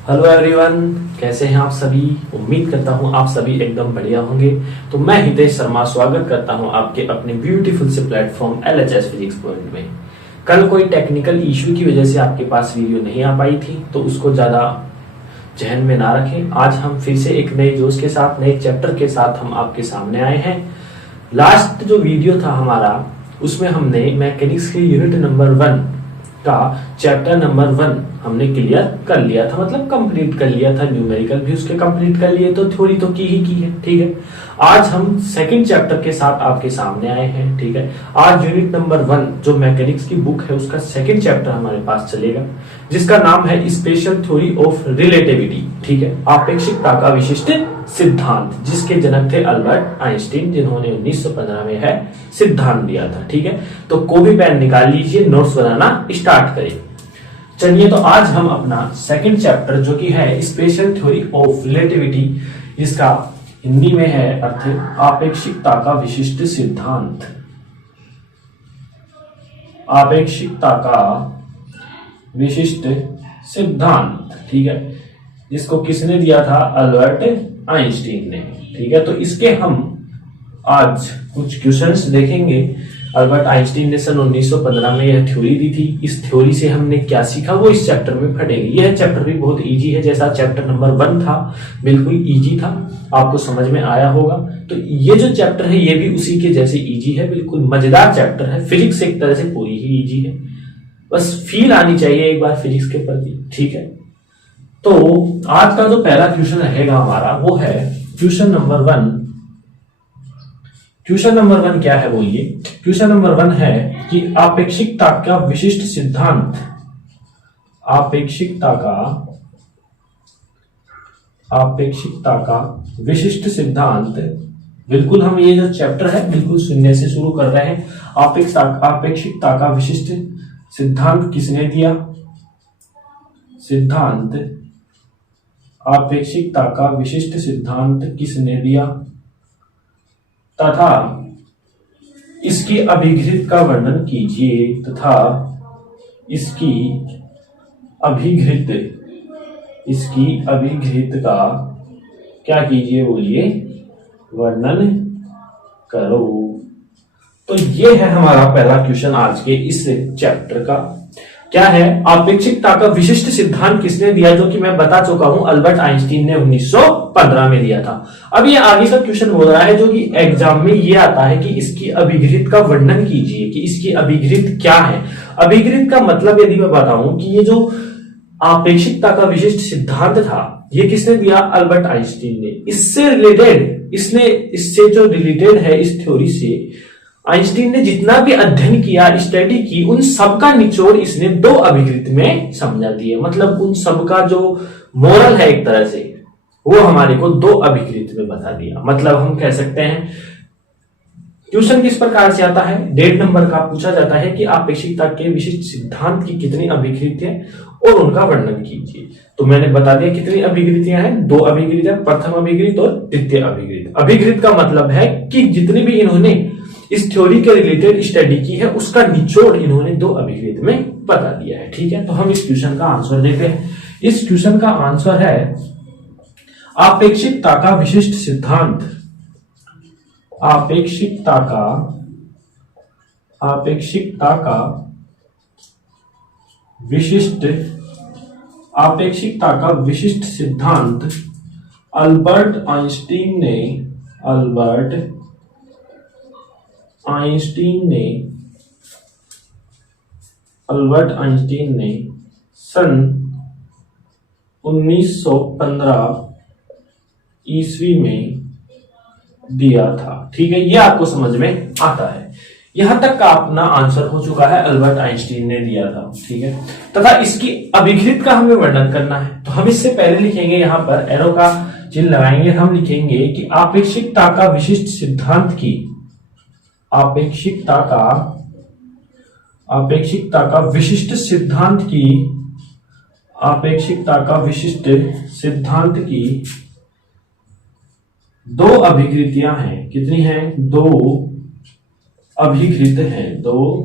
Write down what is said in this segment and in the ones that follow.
Hello everyone, कैसे हैं आप सभी। उम्मीद करता हूं आप सभी एकदम बढ़िया होंगे। तो मैं हितेश शर्मा स्वागत करता हूं आपके अपने ब्यूटीफुल से प्लेटफॉर्म एलएचएस फिजिक्स पॉइंट में। कल कोई टेक्निकल इश्यू की वजह से आपके पास वीडियो नहीं आ पाई थी, तो उसको ज्यादा जहन में ना रखें। आज हम फिर से एक नए जोश के साथ, नए चैप्टर के साथ हम आपके सामने आए हैं। लास्ट जो वीडियो था हमारा, उसमें हमने मैकेनिक्स के यूनिट नंबर 1 का चैप्टर नंबर 1 हमने क्लियर कर लिया था, मतलब कंप्लीट कर लिया था। न्यूमेरिकल भी उसके कंप्लीट कर लिए, तो थ्योरी तो की ही की है। ठीक है, आज हम सेकंड चैप्टर के साथ आपके सामने आए हैं। ठीक है, आज यूनिट नंबर 1 जो मैकेनिक्स की बुक है, उसका सेकंड चैप्टर हमारे पास चलेगा, जिसका नाम है स्पेशल थ्योरी ऑफ रिलेटिविटी। ठीक है, आपेक्षिकता का विशिष्ट सिद्धांत, जिसके जनक थे अल्बर्ट आइंस्टीन, जिन्होंने 1915 में है सिद्धांत दिया था। ठीक है, तो कॉपी पेन निकाल लीजिए, नोट्स बनाना स्टार्ट करें। चलिए, तो आज हम अपना सेकंड चैप्टर जो कि है स्पेशल थ्योरी ऑफ रिलेटिविटी, जिसका हिंदी में है अर्थ आपेक्षिकता का विशिष्ट सिद्धांत। आपेक्षिकता का विशिष्ट सिद्धांत, ठीक है, जिसको किसने दिया था? अल्बर्ट आइंस्टीन ने। ठीक है, तो इसके हम आज कुछ क्वेश्चंस देखेंगे। अल्बर्ट आइंस्टीन ने सन 1915 में यह थ्योरी दी थी। इस थ्योरी से हमने क्या सीखा, वो इस चैप्टर में पढ़ेंगे। यह चैप्टर भी बहुत इजी है, जैसा चैप्टर नंबर 1 था, बिल्कुल इजी था, आपको समझ में आया होगा। तो ये जो चैप्टर है, ये भी उसी के जैसे इजी है, बिल्कुल मजेदार चैप्टर है। फिजिक्स एक तरह से पूरी ही इजी है, बस फील आनी चाहिए एक बार फिजिक्स के प्रति। ठीक है, तो आज का जो पहला क्वेश्चन रहेगा हमारा, वो है क्वेश्चन नंबर 1। क्वेश्चन नंबर 1 क्या है, बोलिए। क्वेश्चन नंबर 1 है कि आपेक्षिकता का विशिष्ट सिद्धांत। आपेक्षिकता का विशिष्ट सिद्धांत। बिल्कुल हम ये जो चैप्टर है, बिल्कुल शून्य से शुरू कर रहे हैं। आपेक्षिकता का विशिष्ट सिद्धांत किसने दिया? सिद्धांत, आपेक्षिकता का विशिष्ट सिद्धांत किसने दिया, तथा इसकी अभिघृत का वर्णन कीजिए। तथा इसकी अभिघृत का क्या कीजिए, बोलिए, वर्णन करो। तो ये है हमारा पहला क्वेश्चन आज के इस चैप्टर का। क्या है? आपेक्षिकता का विशिष्ट सिद्धांत किसने दिया, जो कि मैं बता चुका हूं, अल्बर्ट आइंस्टीन ने 1915 में दिया था। अब ये आगे का क्वेश्चन बोल रहा है, जो कि एग्जाम में ये आता है कि इसकी अभिघृत का वर्णन कीजिए, कि इसकी अभिघृत क्या है। अभिघृत का मतलब यदि मैं बताऊं कि ये जो आपेक्षिकता का विशिष्ट सिद्धांत था, ये किसने दिया? अल्बर्ट आइंस्टीन ने। इससे जो रिलेटेड है, इस थ्योरी से आइंस्टीन ने जितना भी अध्ययन किया, स्टडी की, उन सबका निचोड़ इसने दो अभिघृत में समझा दिया। मतलब उन सबका जो मोरल है एक तरह से, वो हमारे को दो अभिघृत में बता दिया। मतलब हम कह सकते हैं, क्वेश्चन किस प्रकार से आता है, 1.5 नंबर का पूछा जाता है कि आपेक्षिकता के विशिष्ट सिद्धांत की कितनी अभिघृत है और उनका वर्णन कीजिए। तो मैंने बता दिया कितनी अभिघृतियां हैं, 2 अभिघृत, प्रथम अभिघृत और द्वितीय अभिघृत। अभिघृत का मतलब है कि जितनी भी इन्होंने इस थ्योरी के रिलेटेड स्टडी की है, उसका निचोड़ इन्होंने 2 अभिघृत में बता दिया है। ठीक है, तो हम इस क्वेश्चन का आंसर देते हैं। इस क्वेश्चन का आंसर है आपेक्षिकता का विशिष्ट सिद्धांत। आपेक्षिकता का विशिष्ट सिद्धांत अल्बर्ट आइंस्टीन ने सन 1915 ईस्वी में दिया था। ठीक है, ये आपको समझ में आता है। यहां तक का अपना आंसर हो चुका है, अल्बर्ट आइंस्टीन ने दिया था। ठीक है, तथा इसकी अभिघृत का हमें वर्णन करना है। तो हम इससे पहले लिखेंगे, यहां पर एरो का चिन्ह लगाएंगे, हम लिखेंगे कि आपेक्षिकता का विशिष्ट सिद्धांत की, आपेक्षिकता का विशिष्ट सिद्धांत की 2 अभिकृतियां हैं। कितनी हैं? 2 अभिघृत हैं, 2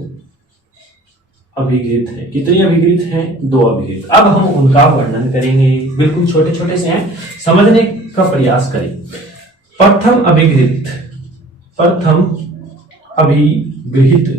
अभिघृत है। कितने अभिघृत हैं? 2 अभिघृत। अब हम उनका वर्णन करेंगे, बिल्कुल छोटे छोटे से हैं, समझने का प्रयास करें। प्रथम अभिघृत, प्रथम अभिघृत,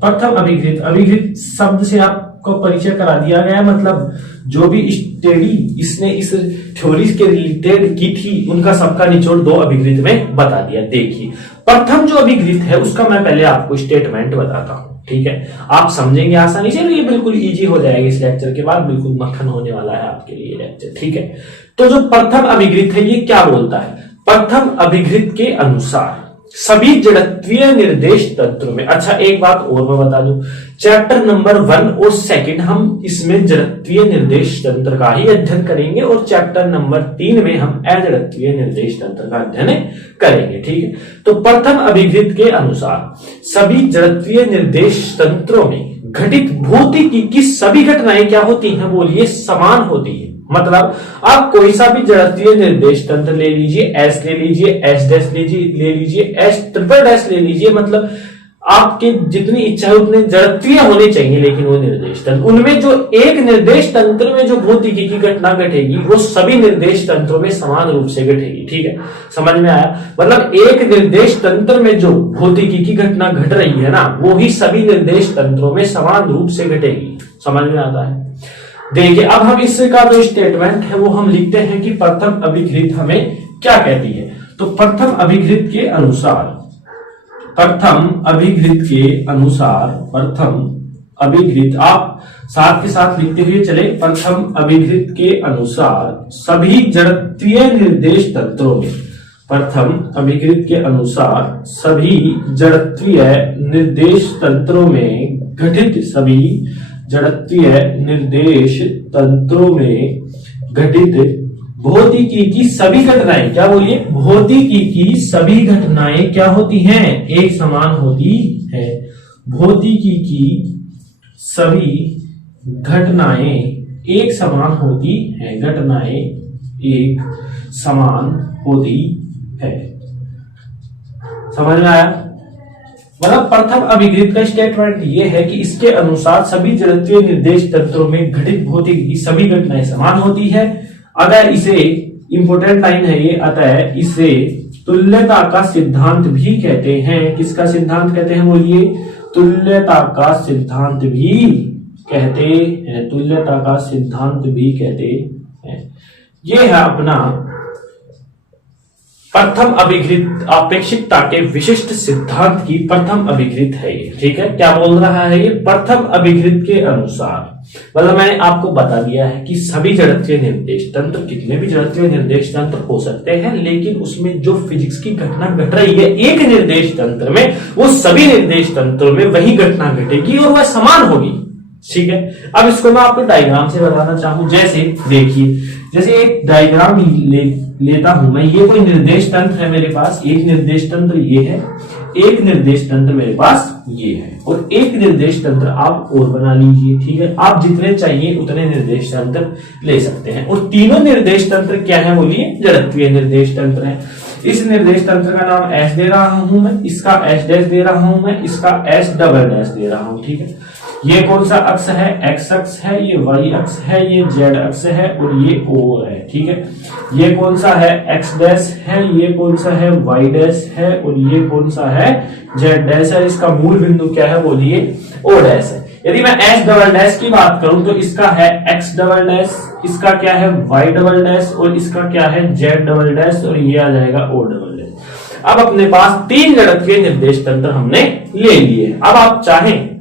प्रथम अभिघृत, अभिघृत शब्द से आपको परिचय करा दिया गया, मतलब जो भी स्टडी इसने इस थ्योरी के रिलेटेड की थी उनका सबका निचोड़ 2 अभिघृत में बता दिया। देखिए प्रथम जो अभिघृत है उसका मैं पहले आपको स्टेटमेंट बताता हूं, ठीक है, आप समझेंगे आसानी से, ये बिल्कुल इजी हो जाएगा इस लेक्चर के बाद, बिल्कुल मक्खन होने वाला है आपके लिए लेक्चर, ठीक है। तो जो प्रथम अभिघृत है ये क्या बोलता है? प्रथम अभिघृत के अनुसार सभी जड़त्वीय निर्देश तंत्रों में, अच्छा एक बात और मैं बता दूं, चैप्टर नंबर 1 और 2 हम इसमें जड़त्वीय निर्देश तंत्र का ही अध्ययन करेंगे और चैप्टर नंबर 3 में हम अजड़त्वीय निर्देश तंत्र का अध्ययन करेंगे, ठीक है। तो प्रथम अभिघृत के अनुसार सभी जड़त्वीय निर्देश तंत्रों में घटित भौतिकी की सभी घटनाएं क्या होती हैं? बोलिए, समान होती है। मतलब आप कोई सा भी जड़त्वीय निर्देश तंत्र ले लीजिए, एस ले लीजिए, एस डैश ले लीजिए, एस ट्रिपल डैश ले लीजिए, मतलब आपके जितनी इच्छा है उतने जड़त्वीय होने चाहिए, लेकिन वो निर्देश तंत्र, उनमें जो एक निर्देश तंत्र में जो भौतिकी की घटना घटेगी वो सभी निर्देश तंत्रों में समान रूप से घटेगी, ठीक है, समझ में आया? मतलब एक निर्देश तंत्र में जो भौतिकी की घटना घट रही है ना, वो ही सभी निर्देश तंत्रों में समान रूप से घटेगी, समझ में आता है? देखिए अब हम इसका जो स्टेटमेंट है वो हम लिखते हैं कि प्रथम अभिघृत हमें क्या कहती है। तो प्रथम अभिघृत के अनुसार, प्रथम अभिघृत के अनुसार, प्रथम अभिघृत आप साथ के साथ लिखते हुए चले, प्रथम अभिघृत के अनुसार सभी जड़त्वीय निर्देश तंत्रों में, प्रथम अभिघृत के अनुसार सभी जड़त्वीय निर्देश तंत्रों में घटित, सभी जड़त्वीय निर्देश तंत्रों में घटित भौतिकी की सभी घटनाएं, क्या बोलिए? भौतिकी की सभी घटनाएं क्या होती हैं? एक समान होती है। भौतिकी की सभी घटनाएं एक समान होती हैं, घटनाएं एक समान होती है। समझ में आया? मतलब प्रथम अभिघृत का स्टेटमेंट यह है कि इसके अनुसार सभी जड़त्वीय निर्देश तंत्रों में घटित भौतिकी की सभी घटनाएं समान होती है। अतः इसे, इंपोर्टेंट लाइन है ये, अतः इसे तुल्यता का सिद्धांत भी कहते हैं। किसका सिद्धांत कहते हैं? बोलिए, तुल्यता का सिद्धांत भी कहते हैं, तुल्यता का सिद्धांत भी कहते हैं। यह है अपना प्रथम अभिघृत अपेक्षिकता के विशिष्ट सिद्धांत की प्रथम अभिघृत है ये, ठीक है। क्या बोल रहा है ये? प्रथम अभिघृत के अनुसार, मतलब मैंने आपको बता दिया है कि सभी जड़त्वीय निर्देश तंत्र, कितने भी जड़त्वीय निर्देश तंत्र हो सकते हैं, लेकिन उसमें जो फिजिक्स की घटना घट रही है एक निर्देश तंत्र में, वो सभी निर्देश तंत्रों में वही घटना घटेगी और वह समान होगी, ठीक है। अब इसको मैं आपको डायग्राम से बताना चाहूं, जैसे देखिए, जैसे एक डायग्राम लेता हूं मैं, ये कोई निर्देश तंत्र है मेरे पास, एक निर्देश तंत्र ये है, एक निर्देश तंत्र मेरे पास ये है, और एक निर्देश तंत्र आप और बना लीजिए, ठीक है। आप जितने चाहिए उतने निर्देश तंत्र ले सकते हैं, और तीनों निर्देश तंत्र क्या है? बोलिए, जड़त्वीय निर्देश तंत्र है। इस निर्देश तंत्र का नाम एस दे रहा हूं मैं, इसका एस डैश दे रहा हूं मैं, इसका एस डबल डैश दे रहा हूं, ठीक है। ये कौन सा अक्ष है? एक्स अक्ष है, ये वाई अक्ष है, ये जेड अक्ष है, और ये ओ है, ठीक है। ये कौन सा है? एक्स डैश है, ये कौन सा है? वाई डैश है, और ये कौन सा है? जेड डैश है। इसका मूल बिंदु क्या है? बोलिए, ओ डैश है। यदि मैं एस डबल डैश की बात करूं तो इसका है एक्स डबल डैश, इसका क्या है? वाई डबल डैश, और इसका क्या है? जेड डबल डैश, और ये आ जाएगा ओ डबल डैश। अब अपने पास 3 जड़त्वीय निर्देश तंत्र हमने ले लिए। अब आप चाहें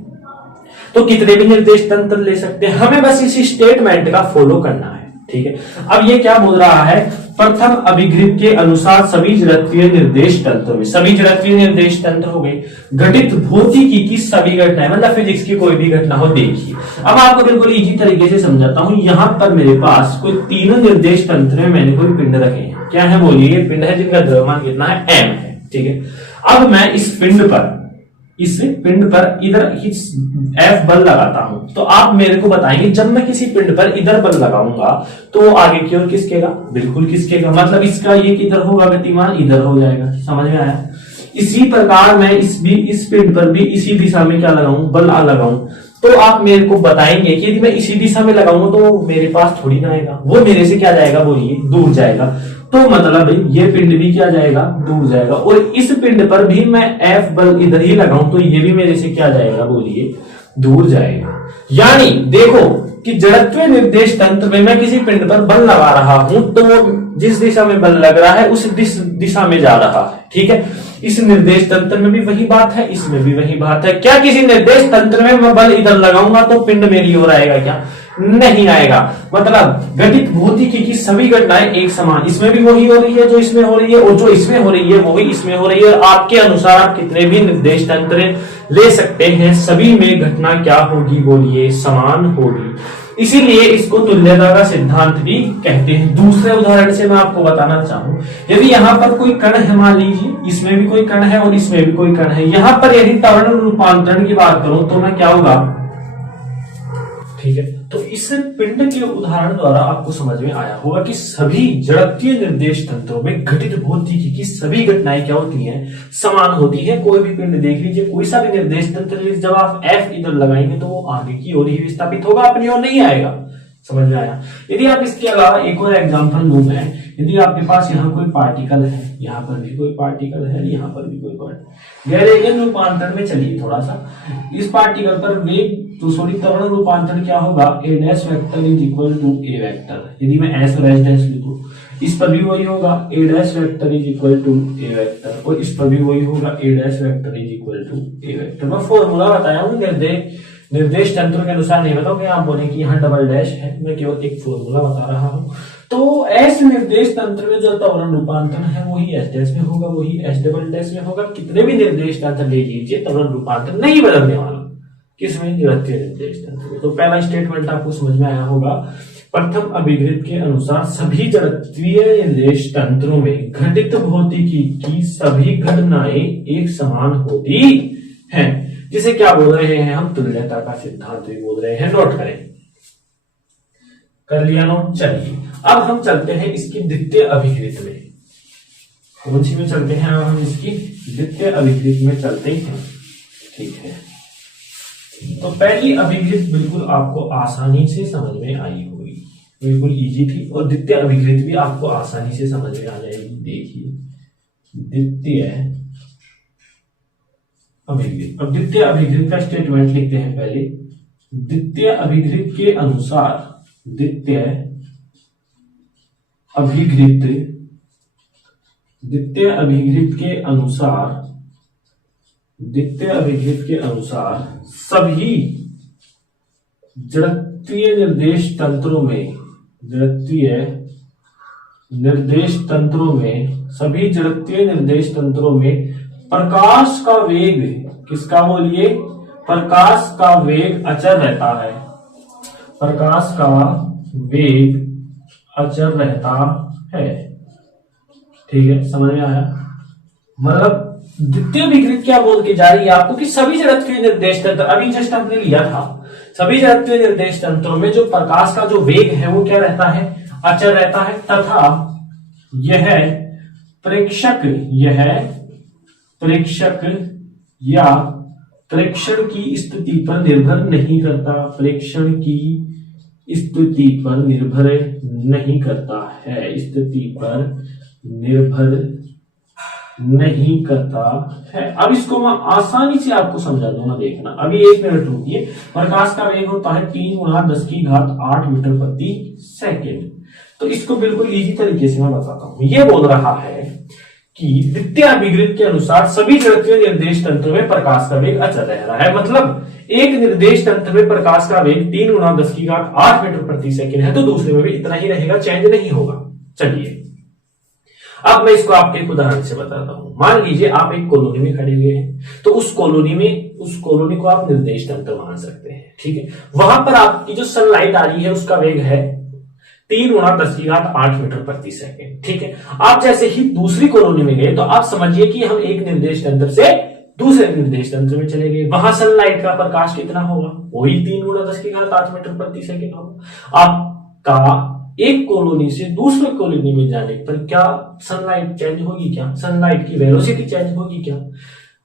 तो कितने भी निर्देश तंत्र ले सकते हैं, हमें बस इसी स्टेटमेंट का फॉलो करना है, ठीक है। अब ये क्या बोल रहा है? प्रथम अभिघृत के अनुसार सभी जड़त्वीय निर्देश तंत्रों में, सभी जड़त्वीय निर्देश तंत्र हो गए, घटित भौतिकी की सभी घटनाएं, मतलब फिजिक्स की कोई भी घटना हो। देखिए अब आपको बिल्कुल इजी तरीके से समझाता हूं। यहां पर मेरे पास कोई 3 निर्देश तंत्र में मैंने कोई पिंड रखे हैं। क्या है? बोलिए, पिंड है जिनका द्रव्यमान कितना है? m है, ठीक है। अब मैं इस पिंड पर इधर F बल लगाता हूं, तो आप मेरे को बताएंगे जब मैं किसी पिंड पर इधर बल लगाऊंगा तो आगे की ओर खिसकेगा? बिल्कुल खिसकेगा, मतलब इसका ये किधर होगा? गतिमान इधर हो जाएगा। समझ में आया? इसी प्रकार मैं इस पिंड पर भी इसी दिशा में क्या लगाऊं? बल लगाऊं, तो आप मेरे को बताएंगे कि यदि मैं इसी दिशा में लगाऊंगा तो मेरे पास थोड़ी ना आएगा, वो मेरे से क्या जाएगा, बोलिए, दूर जाएगा। तो मतलब ये पिंड भी क्या जाएगा, दूर जाएगा। और इस पिंड पर भी मैं F बल इधर ही लगाऊं तो ये भी मेरे से क्या जाएगा, बोलिए, दूर जाएगा। यानी देखो कि जड़त्वीय निर्देश तंत्र में मैं किसी पिंड पर बल लगा रहा हूं तो वो जिस दिशा में बल लग रहा है उस दिशा में जा रहा है, ठीक है। इस निर्देश तंत्र में भी वही बात है, इसमें भी वही बात है। क्या किसी निर्देश तंत्र में मैं बल इधर लगाऊंगा तो पिंड मेरी ओर आएगा क्या, नहीं आएगा। मतलब गतिक भौतिकी की सभी घटनाएं एक समान, इसमें भी वही हो रही है जो इसमें हो रही है, और जो इसमें हो रही है वही इसमें हो रही है। आपके अनुसार आप कितने भी निर्देश तंत्र ले सकते हैं, सभी में घटना क्या होगी, बोलिए, समान होगी। इसीलिए इसको तुल्यता का सिद्धांत भी कहते हैं। दूसरे उदाहरण से मैं आपको बताना चाहूं, यदि यहां पर कोई कण है, मान लीजिए इसमें भी कोई कण है और इसमें भी कोई कण है, यहां पर यदि त्वरण रूपांतरण की बात करूं तो मैं क्या होगा, ठीक है। तो इस पिंड के उदाहरण द्वारा आपको समझ में आया होगा कि सभी जड़त्वीय निर्देश तंत्रों में घटित भौतिकी की सभी घटनाएं क्या होती हैं, समान होती है। कोई भी पिंड देख लीजिए, कोई सा भी निर्देश तंत्र, जब आप F इधर लगाएंगे तो वो आगे की ओर ही विस्थापित होगा, अपनी ओर नहीं आएगा। समझ में आया। यदि आप इसके अलावा एक और एग्जांपल लूं मैं, यदि आपके पास यहाँ कोई पार्टिकल है, यहाँ पर भी कोई पार्टिकल है, यहाँ पर भी कोई पार्टिकल, गैलेलियन रूपांतरण में चलिए थोड़ा सा, इस पार्टिकल पर वेग तो सॉरी त्वरण रूपांतरण क्या होगा, a dash vector is equal to a vector. यदि मैं s और s डैश लिखूं, इस पर भी वही होगा, a dash vector is equal to a vector, और इस पर भी वही होगा, a dash vector is equal to a vector. मैं फॉर्मूला बताया हूं, निर्देश तंत्र के अनुसार नहीं बताओ कि आप बोले कि यहाँ डबल डैश है, मैं केवल एक फॉर्मूला बता रहा हूं। तो एस निर्देश तंत्र में जो त्वरण रूपांतरण है वही एस डैश में होगा, वही एस डबल डैश में होगा। कितने भी निर्देश तंत्र ले लीजिए, त्वरण रूपांतरण नहीं बदलने वाला, किसमें, जड़त्वीय निर्देश तंत्र में। तो पहला स्टेटमेंट आपको समझ में आया होगा, प्रथम अभिगृत के अनुसार सभी जड़त्वीय निर्देश तंत्रों में घटित भौतिकी की सभी घटनाएं एक समान होती हैं, जिसे क्या बोल रहे हैं हम, तुल्यता का सिद्धांत भी बोल रहे हैं। नोट करें, कर लिया नोट। चलिए अब हम चलते हैं इसकी द्वितीय अभिगृत में। कौन सी में चलते हैं, अब हम इसकी द्वितीय अभिगृत में चलते हैं, ठीक है। तो पहली अभिगृत बिल्कुल आपको आसानी से समझ में आई होगी, बिल्कुल इजी थी, और द्वितीय अभिगृत भी आपको आसानी से समझ में आ जाएगी। देखिए द्वितीय अभिगृत, अब द्वितीय अभिगृत का स्टेटमेंट लिखते हैं पहले। द्वितीय अभिगृत के अनुसार, द्वितीय अभिगृत के अनुसार सभी जड़त्वीय निर्देश तंत्रों में, सभी जड़त्वीय निर्देश तंत्रों में प्रकाश का वेग, किसका बोलिए, प्रकाश का वेग अचर रहता है, प्रकाश का वेग अचर रहता है, ठीक है। समझ में आया। मतलब द्वितीय अभिगृत क्या बोल के जा रही है आपको कि सभी जड़त्वीय निर्देश तंत्र, अभी जस्ट हमने लिया था, सभी जड़त्वीय निर्देश तंत्रों में जो प्रकाश का जो वेग है वो क्या रहता है, अचर रहता है, तथा यह प्रेक्षक या प्रेक्षण की स्थिति पर निर्भर नहीं करता, प्रेक्षण की स्थिति पर निर्भर नहीं करता है, स्थिति पर निर्भर नहीं करता है। अब इसको मैं आसानी से आपको समझा दूंगा, देखना। अभी 1 मिनट रुकिए। प्रकाश का वेग होता है 3 × 10⁸ मीटर प्रति सेकेंड। तो इसको बिल्कुल इजी तरीके से मैं बताता हूं। ये बोल रहा है कि द्वितीय अभिगृत के अनुसार सभी जड़त्वीय निर्देश तंत्र में प्रकाश का वेग अचर रह रहा है। मतलब एक निर्देश तंत्र में प्रकाश का वेग 3 × 10⁸ मीटर प्रति सेकेंड है, तो दूसरे में भी इतना ही रहेगा, चेंज नहीं होगा। चलिए अब मैं इसको आपके एक उदाहरण से बताता हूं। मान लीजिए आप एक कॉलोनी में खड़े हुए हैं, तो उस कॉलोनी को आप निर्देश तंत्र मान सकते हैं, ठीक है। वहां पर आपकी जो सनलाइट आ रही है उसका वेग है 3 × 10⁸ मीटर प्रति सेकेंड, ठीक है। आप जैसे ही दूसरी कॉलोनी में गए तो आप समझिए कि हम एक निर्देश तंत्र से दूसरे निर्देश तंत्र में चले गए। वहां सनलाइट का प्रकाश कितना होगा, वही 3 × 10⁸ मीटर प्रति सेकेंड होगा। आपका एक कॉलोनी से दूसरे कॉलोनी में जाने पर क्या सनलाइट चेंज होगी, क्या सनलाइट की वेलोसिटी चेंज होगी, क्या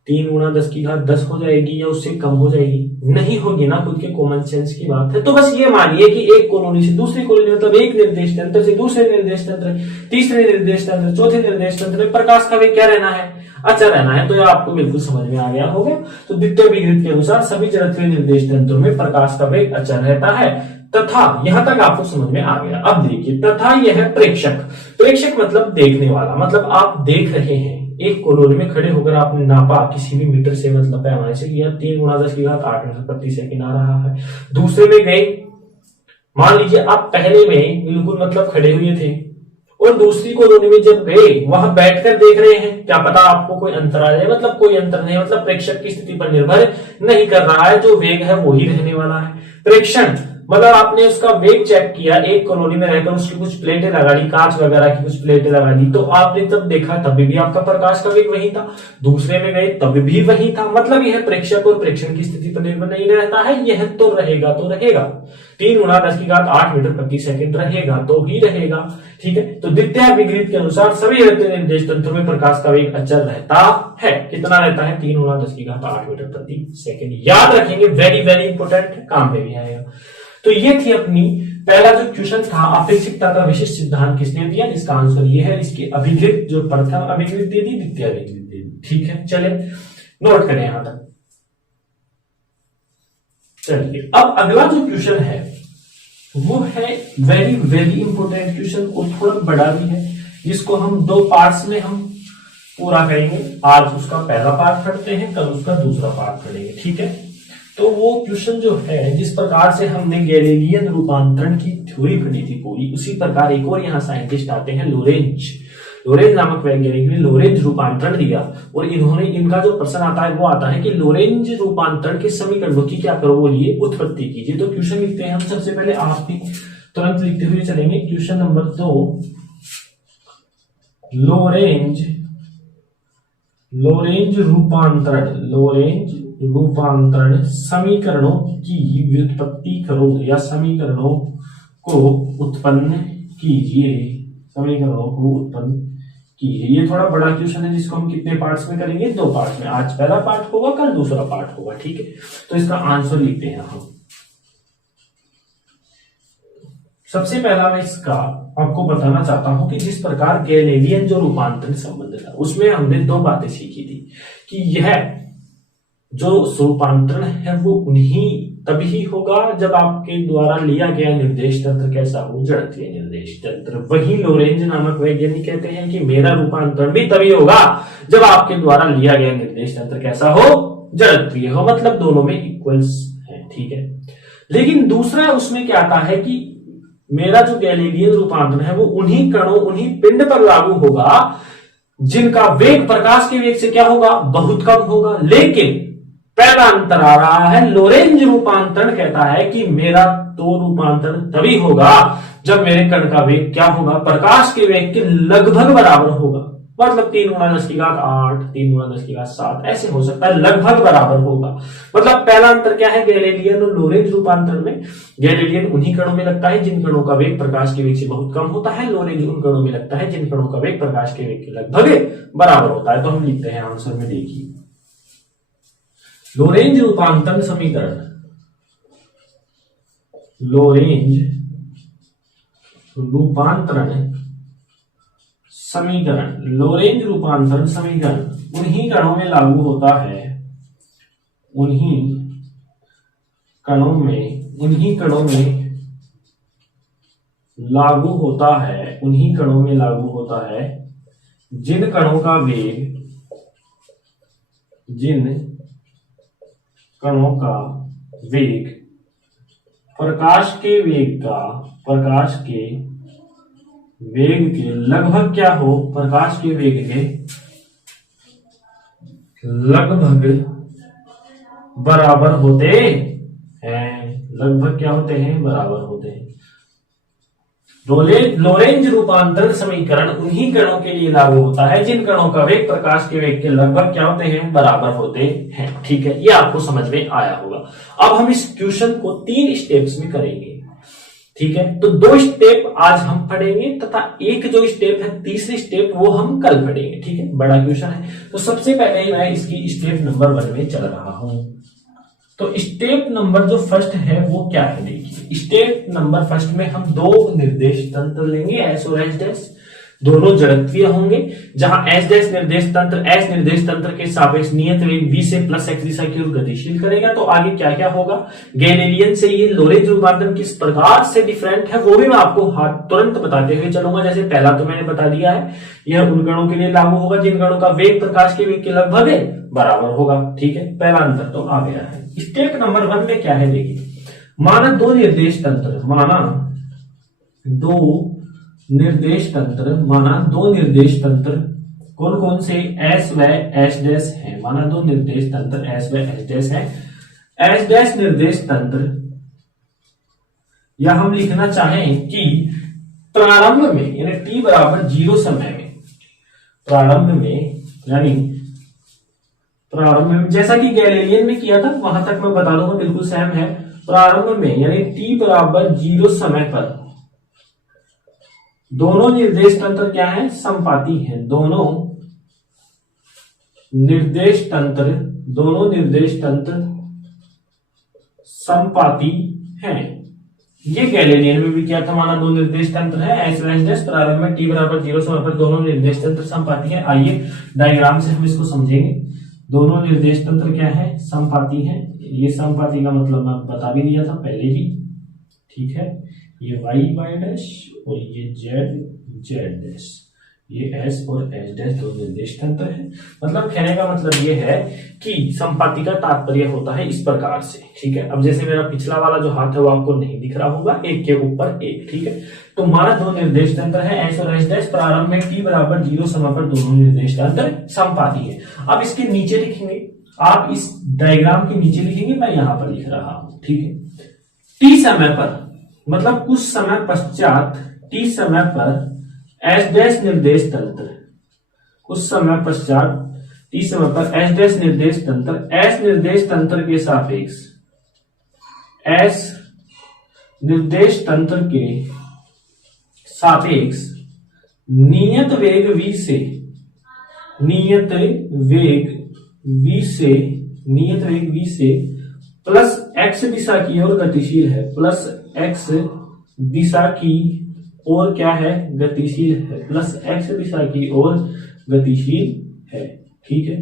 3 गुणा 10 की घात 10 हो जाएगी या उससे कम हो जाएगी? नहीं होगी ना, खुद के कॉमन सेंस की बात है। तो बस ये मानिए कि एक कॉलोनी से दूसरी कॉलोनी, मतलब एक निर्देश तंत्र से दूसरे निर्देश तंत्र, तीसरे निर्देश तंत्र, चौथे निर्देश तंत्र में प्रकाश का वेग क्या रहना है? अचर रहना है। तो ये आपको बिल्कुल समझ में आ गया होगा। तो द्वितीय विघृत के अनुसार सभी जड़त्वीय निर्देश तंत्रों में प्रकाश का वेग अचर रहता है तथा, यहां तक आपको समझ में आ गया। अब देखिए, तथा यह प्रेक्षक, प्रेक्षक मतलब देखने वाला, मतलब आप देख रहे हैं, एक कॉलोनी में खड़े होकर आपने नापा किसी भी मीटर से, मतलब पैमाने से, यह 3 गुणा 10 की घात 8 मीटर प्रति सेकंड आ रहा है। दूसरे में गए, मान लीजिए आप पहले में बिल्कुल मतलब खड़े हुए थे और दूसरी कॉलोनी में जब गए, वहां बैठकर देख रहे हैं, क्या पता आपको कोई अंतर आ जाए, मतलब कोई अंतर नहीं, मतलब प्रेक्षक की स्थिति पर निर्भर नहीं कर रहा है, जो वेग है वो ही रहने वाला है। प्रेक्षण मतलब आपने उसका वेग चेक किया, एक कॉलोनी में रहकर उसकी कुछ प्लेटें लगा दी, कांच वगैरह की कुछ प्लेटें लगा दी, तो आपने तब देखा तभी भी आपका प्रकाश का वेग वही था, दूसरे में गए तभी भी वही था। मतलब यह प्रेक्षक और प्रेक्षण की स्थिति पर निर्भर नहीं रहता है, यह तो रहेगा तो रहेगा, 3 गुणा 10 की घात 8 मीटर प्रति सेकंड रहेगा तो ही रहेगा। ठीक है, तो द्वितीय विघृत के अनुसार सभी निर्देश तंत्रों में प्रकाश का वेग अचर रहता है। कितना रहता है? 3 गुणा 10 की घात 8 मीटर प्रति सेकंड। याद रखेंगे, वेरी वेरी इंपोर्टेंट है, काम में भी आएगा। तो ये थी अपनी पहला जो क्वेश्चन था, अपेक्षिकता का विशिष्ट सिद्धांत किसने दिया? इसका आंसर ये है, इसके अभिघृत जो प्रथम अभिघृत दे दी, द्वितीय अभिघृत दे दी। ठीक है, चले नोट करें यहां तक। चलिए, अब अगला जो क्वेश्चन है वो है वेरी वेरी इंपोर्टेंट क्वेश्चन और थोड़ा बड़ा भी है, जिसको हम 2 पार्ट्स में हम पूरा करेंगे। आज उसका पहला पार्ट पढ़ते हैं, कल उसका दूसरा पार्ट पढ़ेंगे। ठीक है, तो वो क्वेश्चन जो है, जिस प्रकार से हमने गैलीलियन रूपांतरण की थ्योरी पढ़ी थी पूरी, उसी प्रकार एक और यहाँ साइंटिस्ट आते हैं, लोरेंज नामक वैज्ञानिक ने लोरेंज रूपांतरण दिया और इन्होंने, इनका जो प्रश्न आता है वो आता है कि लोरेंज रूपांतरण के समीकरणों की क्या करो, बोलिए उत्पत्ति कीजिए। तो क्वेश्चन लिखते हैं हम। सबसे पहले आप भी तुरंत लिखते हुए चलेंगे। क्वेश्चन नंबर 2, लोरेंज रूपांतरण समीकरणों की व्युत्पत्ति करो या समीकरणों को उत्पन्न कीजिए। ये थोड़ा बड़ा क्वेश्चन है, जिसको हम कितने पार्ट्स में करेंगे? 2 पार्ट्स में। आज पहला पार्ट होगा, कल दूसरा पार्ट होगा। ठीक है, तो इसका आंसर लिखते हैं हम। सबसे पहला मैं इसका आपको बताना चाहता हूं कि जिस प्रकार गैलीलियन जो रूपांतरण संबंध था, उसमें हमने 2 बातें सीखी थी कि यह जो रूपांतरण है वो तभी होगा जब आपके द्वारा लिया गया निर्देश तंत्र कैसा हो? जड़त्वीय निर्देश तंत्र। वही लोरेंज नामक वैज्ञानिक कहते हैं कि मेरा रूपांतरण भी तभी होगा जब आपके द्वारा लिया गया निर्देश तंत्र कैसा हो? जड़त्वीय हो, मतलब दोनों में इक्वल्स है। ठीक है, लेकिन दूसरा उसमें क्या आता है कि मेरा जो गैलीलियन रूपांतरण है वो उन्हीं कणों, उन्हीं पिंड पर लागू होगा जिनका वेग प्रकाश के वेग से क्या होगा? बहुत कम होगा। लेकिन पहला अंतर आ रहा है, लोरेंज रूपांतरण कहता है कि मेरा तो रूपांतरण तभी होगा जब मेरे कण का वेग क्या होगा? प्रकाश के वेग के लगभग बराबर होगा। मतलब 3 गुणा 10 की घात 8, 3 गुणा 10 की घात 7 ऐसे हो सकता है, लगभग बराबर होगा। मतलब पहला अंतर क्या है गैलीलियन और लोरेंज रूपांतरण में? गैलीलियन उन्हीं कणों में लगता है जिन कणों का वेग प्रकाश के वेग से बहुत कम होता है, लोरेंज उन कणों में लगता है जिन कणों का वेग प्रकाश के वेग के लगभग बराबर होता है। तो हम लिखते हैं आंसर में, देखिए लोरेंज रूपांतरण समीकरण, लोरेंज रूपांतरण समीकरण उन्हीं कणों में लागू होता है, उन्हीं कणों में लागू होता है जिन कणों का वेग प्रकाश के वेग के लगभग क्या हो? प्रकाश के वेग के लगभग बराबर होते हैं। लगभग क्या होते हैं? बराबर होते हैं। लोरेंज रूपांतरण समीकरण उन्हीं कणों के लिए लागू होता है जिन कणों का वेग प्रकाश के वेग के लगभग क्या होते हैं? बराबर होते हैं। ठीक है, ये आपको समझ में आया होगा। अब हम इस क्वेश्चन को 3 स्टेप्स में करेंगे। ठीक है, तो 2 स्टेप आज हम पढ़ेंगे तथा एक जो स्टेप है, तीसरी स्टेप, वो हम कल पढ़ेंगे। ठीक है, बड़ा क्वेश्चन है। तो सबसे पहले मैं इसकी स्टेप नंबर 1 में चल रहा हूं। तो स्टेप नंबर जो फर्स्ट है वो क्या है, देखिए स्टेप नंबर फर्स्ट में हम 2 निर्देश तंत्र लेंगे, एस और एच डैश, दोनों जड़त्वीय होंगे, जहां एस डैश निर्देश तंत्र के सापेक्ष नियत वेग v से प्लस x दिशा की ओर गतिशील करेगा। तो आगे क्या क्या होगा, गैलीलियन से ये लोरेंज रूपांतरण किस प्रकार से डिफरेंट है वो भी मैं आपको तुरंत बताते हुए चलूंगा। जैसे पहला तो मैंने बता दिया है, यह उन गणों के लिए लागू होगा जिन गणों का वेग प्रकाश के वेग के लगभग बराबर होगा। ठीक है, पहला अंतर तो आ गया है। स्टेप नंबर 1 में क्या है, देखिए माना 2 निर्देश तंत्र, माना 2 निर्देश तंत्र कौन कौन से, एस व एच डैश है। माना 2 निर्देश तंत्र एस व एच डैश है। एच डैश निर्देश तंत्र, या हम लिखना चाहें कि प्रारंभ में यानी t बराबर 0 समय में, प्रारंभ में जैसा कि गैलीलियन में किया था वहां तक मैं बता दूंगा, बिल्कुल सेम है। प्रारंभ में यानी t बराबर 0 समय पर दोनों निर्देश तंत्र क्या है, संपाती हैं। दोनों निर्देश तंत्र संपाती हैं। ये गैलीलियन में भी किया था। माना 2 निर्देश तंत्र है, एस व एच डैश, प्रारंभ में t बराबर 0 समय पर दोनों निर्देश तंत्र संपाती हैं। आइए डायग्राम से हम इसको समझेंगे। दोनों निर्देश तंत्र क्या है, संपाती हैं। ये संपाती का मतलब मैं बता भी दिया था पहले ही। ठीक है, ये y डैश और ये z डैश, ये s और h डैश 2 निर्देश तंत्र है। मतलब कहने का मतलब ये है कि संपाती का तात्पर्य होता है इस प्रकार से। ठीक है, अब जैसे मेरा पिछला वाला जो हाथ है वो आपको नहीं दिख रहा होगा, एक के ऊपर एक। ठीक है, तो हमारा 2 निर्देश तंत्र है, s और h डैश, प्रारंभ में t बराबर 0 समय पर दोनों निर्देश तंत्र संपाती है। अब इसके नीचे लिखेंगे, आप इस डायग्राम के नीचे लिखेंगे, मैं यहां पर लिख रहा हूं। ठीक है, t समय पर मतलब कुछ समय पश्चात, t समय पर एस डैश निर्देश तंत्र, कुछ समय पश्चात t समय पर एस डैश निर्देश तंत्र, एस निर्देश तंत्र के सापेक्ष, एस निर्देश तंत्र के सापेक्ष नियत वेग v से, नियत वेग v से प्लस x दिशा की ओर गतिशील है, प्लस x दिशा की ओर क्या है, गतिशील है, प्लस x दिशा की ओर गतिशील है। ठीक है,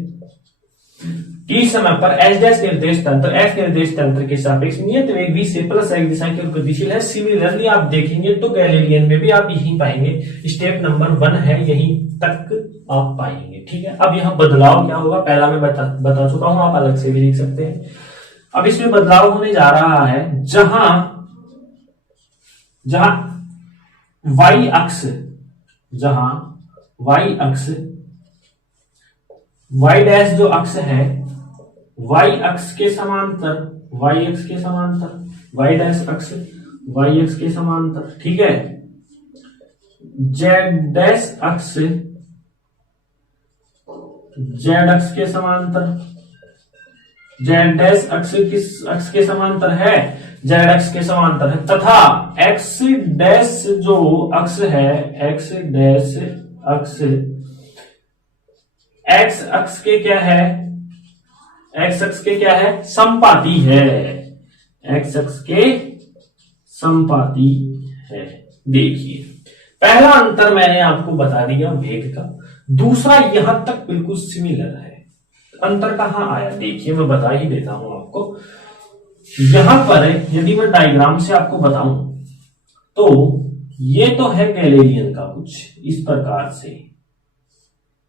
t समय पर एच डैश निर्देश तंत्र के सापेक्ष नियत वेग v से प्लस x दिशा की ओर गतिशील है। सिमिलरली आप देखेंगे तो गैलीलियन में भी आप यही पाएंगे, स्टेप नंबर 1 है, यहीं तक आप पाएंगे। ठीक है, अब यहाँ बदलाव क्या होगा, पहला मैं बता चुका हूं, आप अलग से भी लिख सकते हैं। अब इसमें बदलाव होने जा रहा है, जहां y अक्ष, y डैश जो अक्ष है, y अक्ष के समांतर, y डैश अक्ष y अक्ष के समांतर। ठीक है, z डैश अक्ष z अक्ष के समांतर, z डैश अक्ष किस अक्ष के समांतर है, z अक्ष के समांतर है, तथा x डैश जो अक्ष है, x डैश अक्ष x अक्ष के क्या है, x अक्ष के क्या है, संपाती है, x अक्ष के संपाती है। देखिए पहला अंतर मैंने आपको बता दिया वेग का, दूसरा यहां तक बिल्कुल सिमिलर है। अंतर कहां आया, देखिए मैं बता ही देता हूं आपको। यहां पर यदि मैं डायग्राम से आपको बताऊं तो ये तो है गैलीलियन का कुछ इस प्रकार से,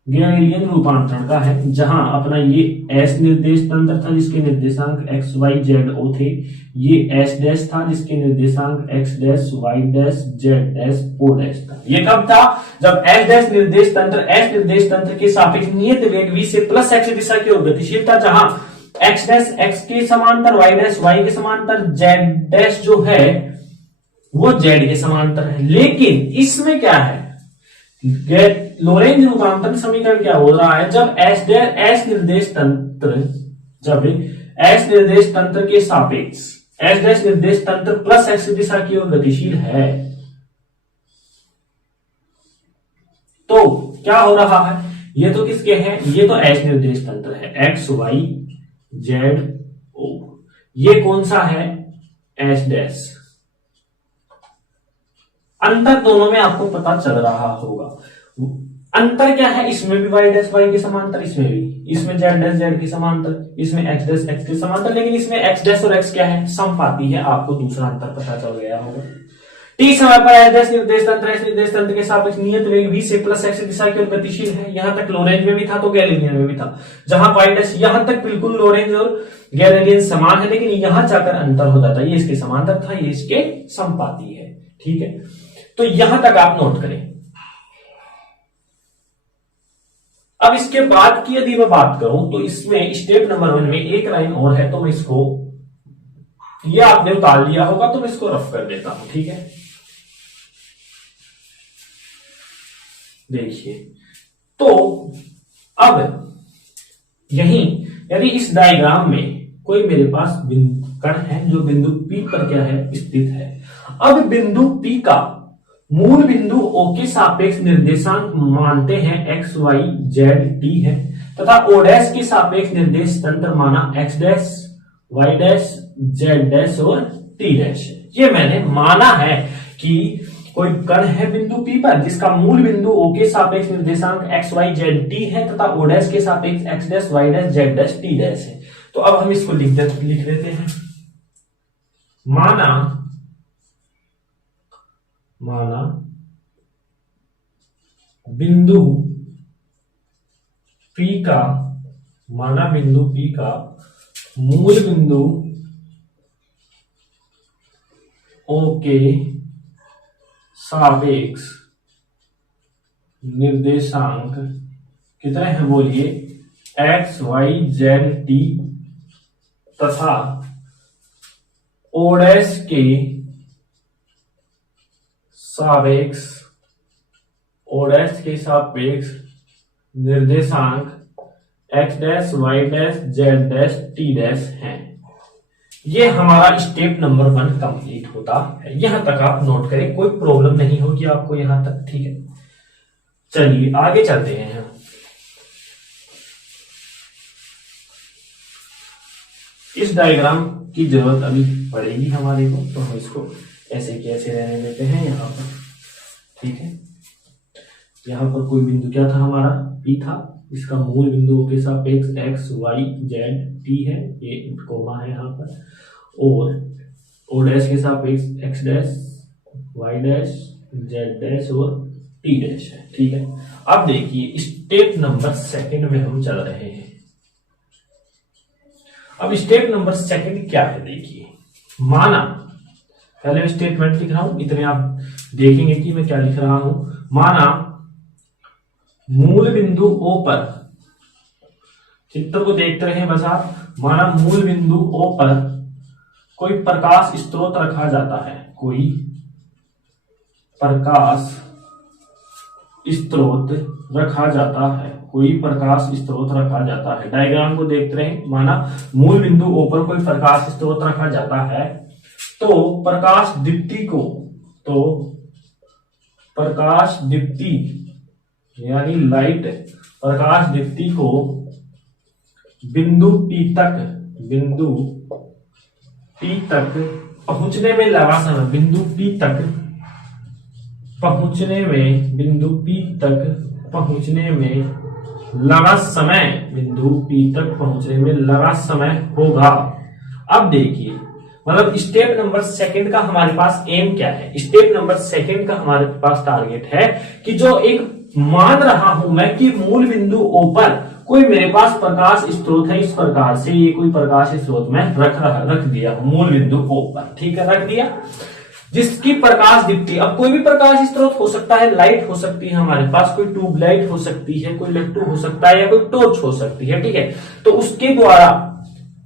गैलीलियन रूपांतरण का है, जहां अपना ये एस निर्देश तंत्र था जिसके निर्देशांक एक्स वाई जेड ओ थे, ये एस डैश था जिसके निर्देशांक X dash Y dash Z dash O dash था। ये कब था, जब एस डैश निर्देश तंत्र के सापेक्ष नियत वेग v से प्लस एक्स दिशा की ओर गतिशील था, जहां एक्स डैश एक्स के समांतर, वाई डैश वाई के समांतर, जेड डैश जो है वो जेड के समांतर है। लेकिन इसमें क्या है, लोरेंज रूपांतरण समीकरण क्या हो रहा है, जब एस निर्देश तंत्र के सापेक्ष एच डैश निर्देश तंत्र प्लस एक्स दिशा की ओर गतिशील है, तो क्या हो रहा है, ये तो किसके हैं, ये तो एच निर्देश तंत्र है, एक्स वाई जेड ओ, ये कौन सा है, एच डैश। अंतर दोनों में आपको पता चल रहा होगा। अंतर क्या है, इसमें भी वाई डैश वाई के समांतर, इसमें भी, इसमें जेड डैश जेड के समांतर, इसमें एक्स डैश एक्स के समांतर, लेकिन इसमें एक्स डैश और एक्स क्या है, समपाती है। आपको दूसरा अंतर पता चल गया होगा। टी समय पर एच डैश निर्देश तंत्र के सापेक्ष नियत वेग v से प्लस एक्स दिशा की ओर गतिशील है। यहां तक लोरेंज में भी था तो गैलीलियन में भी था, जहां पाई डैश यहां तक बिल्कुल लोरेंज और गैलीलियन समान है, लेकिन यहां जाकर अंतर हो जाता है, ये इसके समांतर था, ये इसके समपाती है। ठीक है, तो यहां तक आप नोट करें। अब इसके बाद की यदि मैं बात करूं तो इसमें स्टेप नंबर 1 में एक लाइन और है, तो मैं इसको, ये आपने उतार लिया होगा तो मैं इसको रफ कर देता हूं। ठीक है, देखिए, तो अब यहीं यदि इस डायग्राम में कोई मेरे पास कण है जो बिंदु P पर क्या है, स्थित है। अब बिंदु P का मूल बिंदु O के सापेक्ष निर्देशांक मानते हैं एक्स वाई जेड टी है, तथा O डैश के सापेक्ष निर्देश तंत्र माना X dash Y dash Z dash और टी डैश। ये मैंने माना है कि कोई कण है बिंदु P पर जिसका मूल बिंदु O के सापेक्ष निर्देशांक एक्स वाई जेड टी है, तथा O डैश के सापेक्ष X dash Y dash Z dash T dash है। तो अब हम इसको लिख देते हैं, माना बिंदु P का, मूल बिंदु O के सापेक्ष निर्देशांक कितने हैं बोलिए, एक्स वाई जेड टी, तथा O डैश के सापेक्ष निर्देशांक X dash Y dash Z dash T dash हैं। ये हमारा स्टेप नंबर 1 कंप्लीट होता है। यहां तक आप नोट करें, कोई प्रॉब्लम नहीं होगी आपको यहां तक। ठीक है, चलिए आगे चलते हैं। इस डायग्राम की जरूरत अभी पड़ेगी हमारे को, तो हम इसको ऐसे कैसे रहने देते हैं यहां पर। ठीक है, यहां पर कोई बिंदु क्या था हमारा, P था, इसका मूल बिंदु के सापेक्ष एक्स वाई जेड टी है, ये कोमा है यहाँ पर, और O डैश के सापेक्ष X dash Y dash Z dash और टी डैश है। ठीक है, अब देखिए स्टेप नंबर 2 में हम चल रहे हैं। अब स्टेप नंबर 2 क्या है, देखिए, माना, पहले मैं स्टेटमेंट लिख रहा हूं, इतने आप देखेंगे कि मैं क्या लिख रहा हूं। माना मूल बिंदु O पर, चित्र को देखते रहे बस आप, माना मूल बिंदु O पर कोई प्रकाश स्रोत रखा जाता है, कोई प्रकाश स्रोत रखा जाता है, डायग्राम को देखते रहे। माना मूल बिंदु O पर कोई प्रकाश स्रोत रखा जाता है, तो प्रकाश दीप्ति यानी लाइट, प्रकाश दीप्ति को बिंदु P तक पहुंचने में लगा समय, बिंदु P तक पहुंचने में लगा समय होगा। अब देखिए, मतलब स्टेप नंबर 2 का हमारे पास एम क्या है, स्टेप नंबर 2 का हमारे पास टारगेट है कि जो एक मान रहा हूं मैं कि मूल बिंदु O पर कोई मेरे पास प्रकाश स्रोत है, इस प्रकार से ये कोई प्रकाश स्रोत मैं रख दिया हूं मूल बिंदु O पर। ठीक है, रख दिया, जिसकी प्रकाश दीप्ति, अब कोई भी प्रकाश स्रोत हो सकता है, लाइट हो सकती है हमारे पास, कोई ट्यूबलाइट हो सकती है, कोई लट्टू हो सकता है, या कोई टॉर्च हो सकती है। ठीक है, तो उसके द्वारा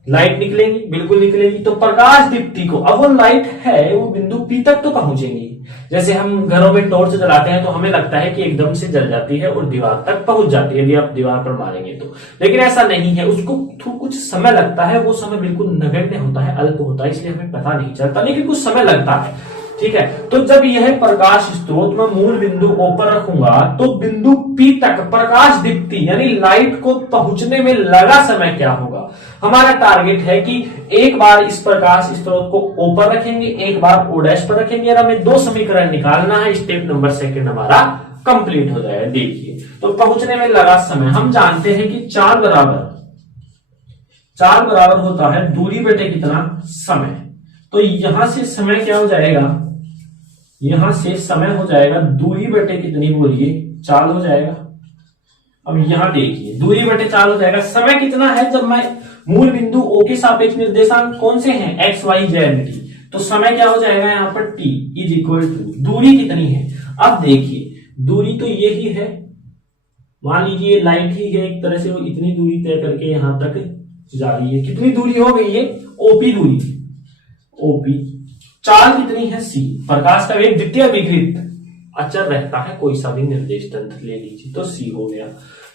लाइट निकलेगी, बिल्कुल निकलेगी। तो प्रकाश दीप्ति को, अब वो लाइट है वो बिंदु पी तक तो पहुंचेंगी। जैसे हम घरों में टॉर्च जलाते हैं तो हमें लगता है कि एकदम से जल जाती है और दीवार तक पहुंच जाती है, यदि आप दीवार पर मारेंगे तो। लेकिन ऐसा नहीं है, उसको कुछ समय लगता है, वो समय बिल्कुल नगण्य होता है, अल्प होता है, इसलिए हमें पता नहीं चलता, लेकिन कुछ समय लगता है। ठीक है, तो जब यह प्रकाश स्रोत मैं मूल बिंदु O पर रखूंगा तो बिंदु P तक प्रकाश दीप्ति यानी लाइट को पहुंचने में लगा समय क्या होगा। हमारा टारगेट है कि एक बार इस प्रकाश स्रोत को O पर रखेंगे, एक बार O' पर रखेंगे, और हमें दो समीकरण निकालना है। स्टेप नंबर सेकंड हमारा कंप्लीट हो जाएगा। देखिए, तो पहुंचने में लगा समय हम जानते हैं कि चार बराबर होता है दूरी बटे कितना समय। तो यहां से समय क्या हो जाएगा, यहां से समय हो जाएगा दूरी बटे कितनी बोलिए, 4 हो जाएगा। अब यहां देखिए दूरी बटे 4 हो जाएगा, समय कितना है जब मैं मूल बिंदु O के सापेक्ष निर्देशांक कौन से हैं, x y z t, तो समय क्या हो जाएगा यहाँ पर t इज इक्वल टू दूरी कितनी है। अब देखिए दूरी तो यही है, मान लीजिए लाइट ही है, एक तरह से वो इतनी दूरी तय करके यहां तक जा रही है। कितनी दूरी हो गई है, OP दूरी, OP। चाल कितनी है, c। प्रकाश का वेग द्वितीय विकृत अचर रहता है, कोई सा भी निर्देश तंत्र ले लीजिए, तो c हो गया।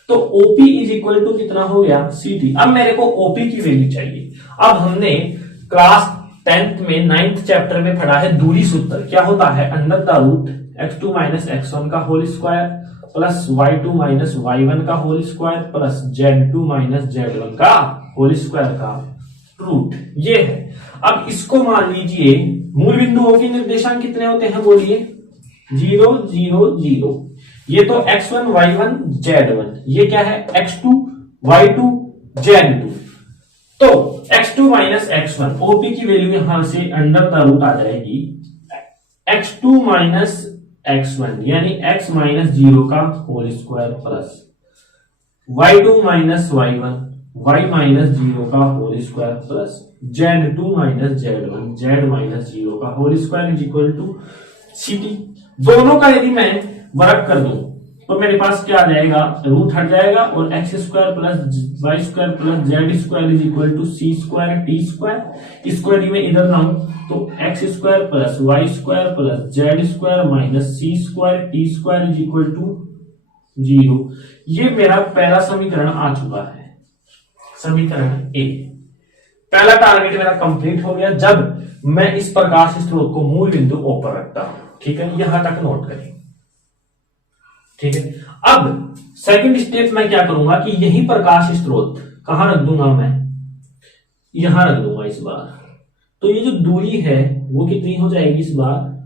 तो OP इज इक्वल टू कितना हो गया, CT। अब मेरे को OP की वैल्यू चाहिए। अब हमने क्लास 10th में 9th चैप्टर में पढ़ा है दूरी सूत्र, क्या होता है, under the root x2 minus x1 का whole square plus y2 minus y1 का whole square plus z2 minus z1 का होल स्क्वायर का रूट, ये है। अब इसको मान लीजिए मूल बिंदु O के निर्देशांक कितने होते हैं बोलिए, 0 0 0। ये तो x1 y1 z1, ये क्या है x2 y2 z2। तो x2 माइनस x1 OP की वैल्यू यहां से अंडर द रूट आ जाएगी x2 माइनस x1 यानी x माइनस 0 का whole square plus y2 minus y1 y minus 0 का whole square plus z2 minus z1 z minus 0 का whole square is equal to CT। दोनों का यदि मैं वर्ग कर दूं तो मेरे पास क्या आ जाएगा, रूट हट जाएगा और X square plus Y square plus Z square is equal to C square T square. इसको यदि मैं इधर लाऊं तो X square plus Y square plus Z square minus C square T square is equal to 0। ये मेरा पहला समीकरण आ चुका है, समीकरण ए। पहला टारगेट मेरा कंप्लीट हो गया जब मैं इस प्रकाश स्रोत को मूल बिंदु O पर रखता हूं। ठीक है, यहां तक नोट करें। ठीक है, अब सेकंड स्टेप मैं क्या करूंगा कि यही प्रकाश स्रोत कहां रख दूंगा, मैं यहां रख दूंगा इस बार। तो ये जो दूरी है वो कितनी हो जाएगी इस बार,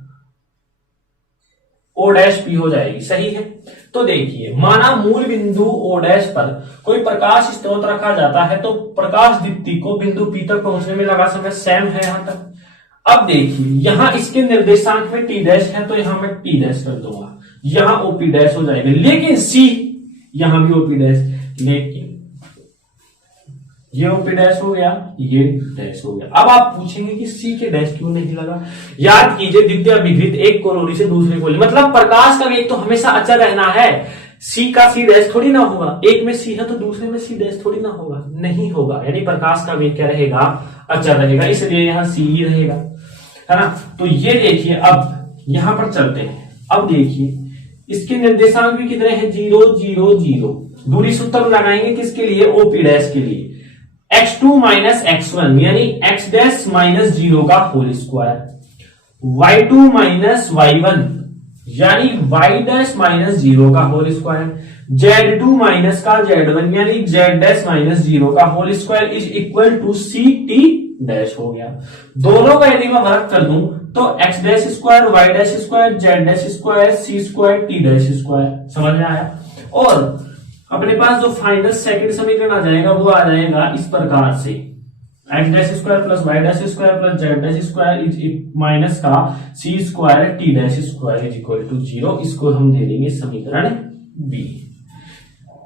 O' हो जाएगी, सही है। तो देखिए माना मूल बिंदु O' पर कोई प्रकाश स्रोत रखा जाता है तो प्रकाश दीप्ति को बिंदु P तक पहुंचने में लगा समय सेम है यहां तक। अब देखिए यहां इसके निर्देशांक में t' है तो यहां मैं t' कर दूंगा, यहां OP' हो जाएगा, लेकिन C यहां भी OP', लेकिन ये OP' हो गया, ये डैश हो गया। अब आप पूछेंगे कि C के डैश क्यों नहीं लगा। याद कीजिए द्वितीय विकृत एक कोरोनी से दूसरे कोरोनी, मतलब प्रकाश का वेग तो हमेशा अचर रहना है। C का C' थोड़ी ना होगा, एक में C है तो दूसरे में C' थोड़ी ना होगा, नहीं होगा। यानी प्रकाश का वेग क्या रहेगा, अचर रहेगा, इसलिए यहां C ही रहेगा, है ना। तो ये देखिए अब यहां पर चलते हैं। अब देखिए इसके निर्देशांक भी कितने हैं, 0 0 0। दूरी सूत्र लगाएंगे किसके लिए, OP' के लिए। x2 माइनस x1 यानी x' माइनस 0 का whole square, y2 minus y1 यानी y' माइनस 0 का होल स्क्वायर, z2 माइनस का z1 यानी z' माइनस 0 का whole square is equal to CT' हो गया। दोनों का यदि मैं वर्ग कर दूं तो x' square y' square z' square c square t' square, समझ में आया। और अपने पास जो फाइनल सेकंड समीकरण आ जाएगा वो आ जाएगा इस प्रकार से, x' square plus y' square plus z' square is minus का c square t' square is equal to 0। इसको हम दे देंगे समीकरण बी।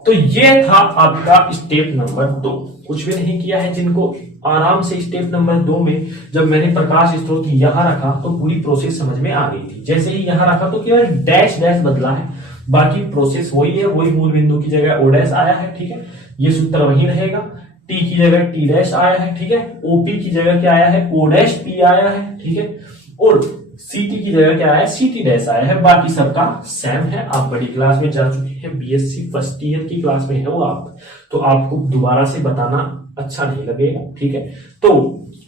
तो ये था आपका स्टेप नंबर 2। कुछ भी नहीं किया है, जिनको आराम से स्टेप नंबर 2 में जब मैंने प्रकाश स्रोत यहां रखा तो पूरी प्रोसेस समझ में आ गई थी। जैसे ही यहां रखा तो केवल डैश डैश बदला है, बाकी प्रोसेस वही है, वही मूल बिंदु की जगह O' आया है। ठीक है, ये सूत्र वही रहेगा। टी की जगह टी डैश आया है, ठीक है। ओपी की जगह क्या आया है, ओ डैश पी आया है, ठीक है। और सीटी की जगह क्या आया है, सीटी डैश आया है। बाकी सबका सेम है। आप बड़ी क्लास में जा चुके हैं, बीएससी फर्स्ट ईयर की क्लास में हो आप, तो आपको दोबारा से बताना अच्छा नहीं लगेगा, ठीक है। तो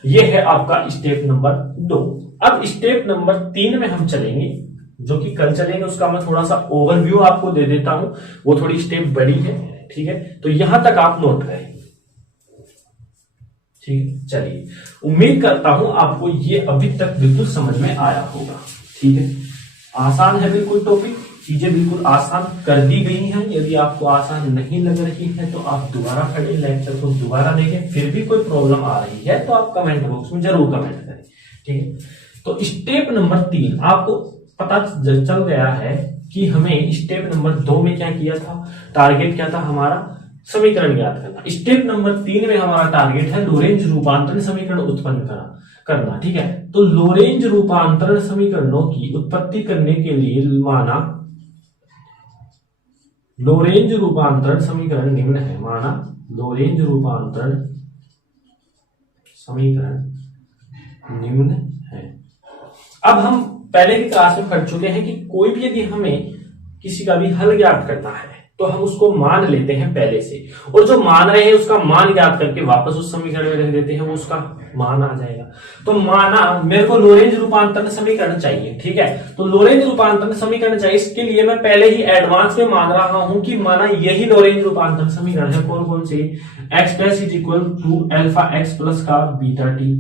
ये है आपका स्टेप नंबर 2। अब स्टेप नंबर 3 में हम चलेंगे, जो कि कल चलेंगे। उसका मैं थोड़ा सा ओवरव्यू आपको दे देता हूं, वो थोड़ी स्टेप बड़ी है, ठीक है। तो यहां तक आप नोट करें, ठीक है। चलिए, उम्मीद करता हूं आपको ये अभी तक बिल्कुल समझ में आया होगा, ठीक है। आसान है बिल्कुल टॉपिक, चीजें बिल्कुल आसान कर दी गई हैं। यदि आपको आसान नहीं लग रही है तो आप दोबारा पढ़ें, लेक्चर को दोबारा देखें। फिर भी कोई प्रॉब्लम आ रही है तो आप कमेंट बॉक्स में जरूर कमेंट करें, ठीक है। तो स्टेप नंबर 3 आपको पता चल गया है कि हमें स्टेप नंबर 2 में क्या किया था, टारगेट क्या था हमारा, समीकरण ज्ञात करना। स्टेप नंबर 3 में हमारा टारगेट है लोरेंज रूपांतरण समीकरण उत्पन्न करना, ठीक है। तो लोरेंज रूपांतरण समीकरणों की उत्पत्ति करने के लिए माना लोरेंज रूपांतरण समीकरण निम्न है, माना लोरेंज रूपांतरण समीकरण निम्न है। अब हम पहले की क्लास में पढ़ चुके हैं कि कोई भी यदि हमें किसी का भी हल ज्ञात करना है तो हम उसको मान लेते हैं पहले से, और जो मान रहे हैं उसका मान ज्ञात करके वापस उस समीकरण में रख देते हैं, वो उसका मान आ जाएगा। तो माना मेरे को लोरेंज रूपांतरण समीकरण चाहिए, ठीक है। तो लोरेंज रूपांतरण समीकरण चाहिए, इसके लिए मैं पहले ही एडवांस में मान रहा हूं कि माना यही लोरेंज रूपांतरण समीकरण है। कौन कौन से, x dash is equal to alpha x plus का beta t,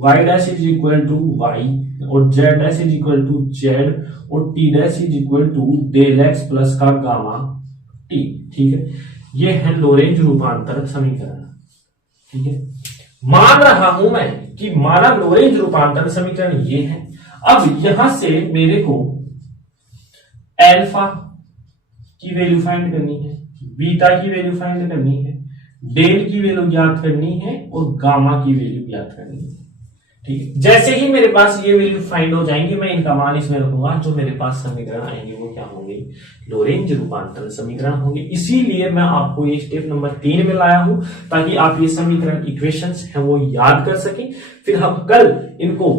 y dash is equal to y, और z dash is equal to z, और T dash is equal to del x plus का गामा टी, ठीक है। ये है Lorentz रूपांतरण समीकरण, ठीक है। मान रहा हूं मैं कि माना लोरेंज रूपांतरण समीकरण ये है। अब यहां से मेरे को अल्फा की वैल्यू फाइंड करनी है, बीटा की वैल्यू फाइंड करनी है, डेल की वैल्यू ज्ञात करनी है, और गामा की वैल्यू ज्ञात करनी है, ठीक है। जैसे ही मेरे पास ये वैल्यू फाइंड हो जाएंगी, मैं इनका मान इसमें रखूंगा। जो मेरे पास समीकरण आएंगे वो क्या होंगे, लोरेंज रूपांतरण समीकरण होंगे। इसीलिए मैं आपको ये स्टेप नंबर 3 में लाया हूं, ताकि आप ये समीकरण इक्वेशंस हैं वो याद कर सकें। फिर हम कल इनको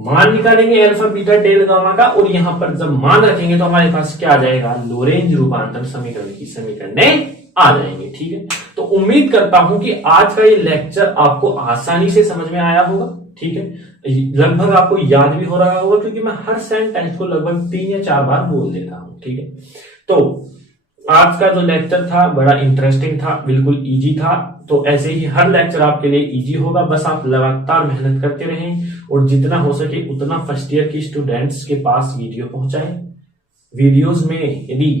मान निकालेंगे अल्फा बीटा डेल गामा का, और यहां पर जब मान रखेंगे तो हमारे पास क्या आ जाएगा, लोरेंज रूपांतरण समीकरण की समीकरण आ जाएंगे, ठीक है। तो उम्मीद करता हूं कि आज का ये लेक्चर आपको आसानी से समझ में आया होगा, ठीक है। लगभग आपको याद भी हो रहा होगा, क्योंकि मैं हर सेंटेंस को लगभग 3 या 4 बार बोल देता हूं, ठीक है। तो आज का जो लेक्चर था बड़ा इंटरेस्टिंग था, बिल्कुल इजी था। तो ऐसे ही हर लेक्चर आपके लिए इजी होगा, बस आप लगातार मेहनत करते रहें, और जितना हो सके उतना फर्स्ट ईयर की स्टूडेंट्स के पास वीडियो पहुंचाएं। वीडियोस में यदि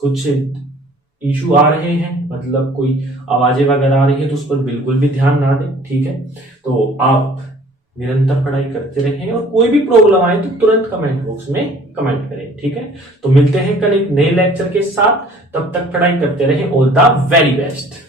कुछ इशू आ रहे हैं, मतलब कोई आवाजें वगैरह आ रही है, तो उस पर बिल्कुल भी ध्यान ना दें, ठीक है। तो आप निरंतर पढ़ाई करते रहें, और कोई भी प्रॉब्लम आए तो तुरंत कमेंट बॉक्स में कमेंट करें, ठीक है। तो मिलते हैं कल एक नए लेक्चर के साथ, तब तक पढ़ाई करते रहें। All the very best.